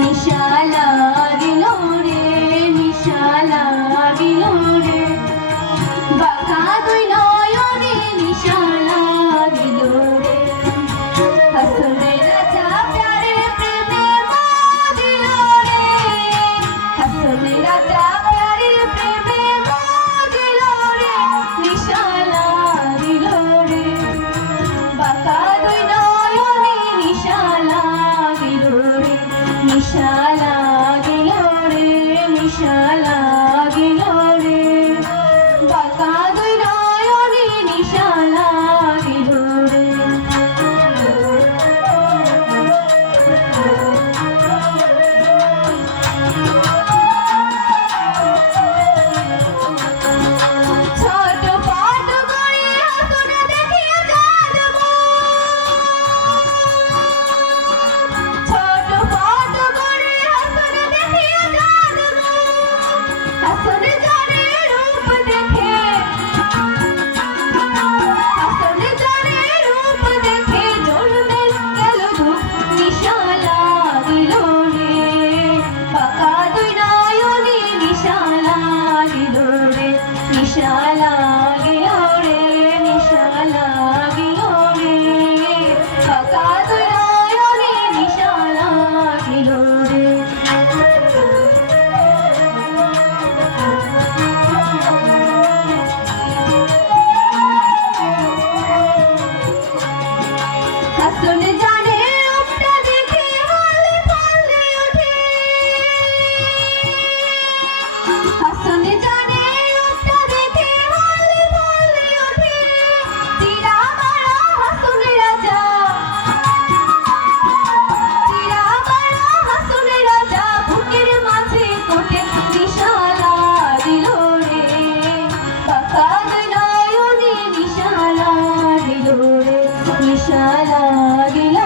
নিশা লাগিল রে, নিশা লাগিল রে, বাঁকা দুই নয়নে নিশা লাগিল রে। হাসনে রাজা প্যারে প্রেমে মজিল রে, হাসনে রাজা প্যারে প্রেমে মজিল রে, নিশা লাগিল রে, বাঁকা দুই নয়নে নিশা লাগিল রে, নিশা লাগিল রে, নিশা লাগিল রে, বাঁকা দুই নয়নে নিশা লাগিল রে। ছটফট করে হাসনে দেখিয়া কাঁদবো, ছটফট করে হাসনে দেখিয়া কাঁদবো, হাসনে জানে রূপ দেখে, হাসনে জানে রূপ দেখে জ্বলবে গেল ধূপ, নিশা লাগিল রে, বাঁকা দুই নয়নে নিশা লাগিল রে, নিশা লাগিল রে, নিশা লাগিল রে, বাঁকা দুই নয়নে নিশা লাগিল রে। হাসনে জানে রূপটা দেখে হলে পারলে ওঠে, হাসনে জানে রূপটা দেখে হলে পারলে ওঠে, চিরা মারা হাসনে রাজা, চিরা মারা হাসনে রাজা বুকের মাঝে কোটে, নিশা লাগিল রে, বাঁকা দুই নয়নে নিশা লাগিল রে, নিশা লাগিল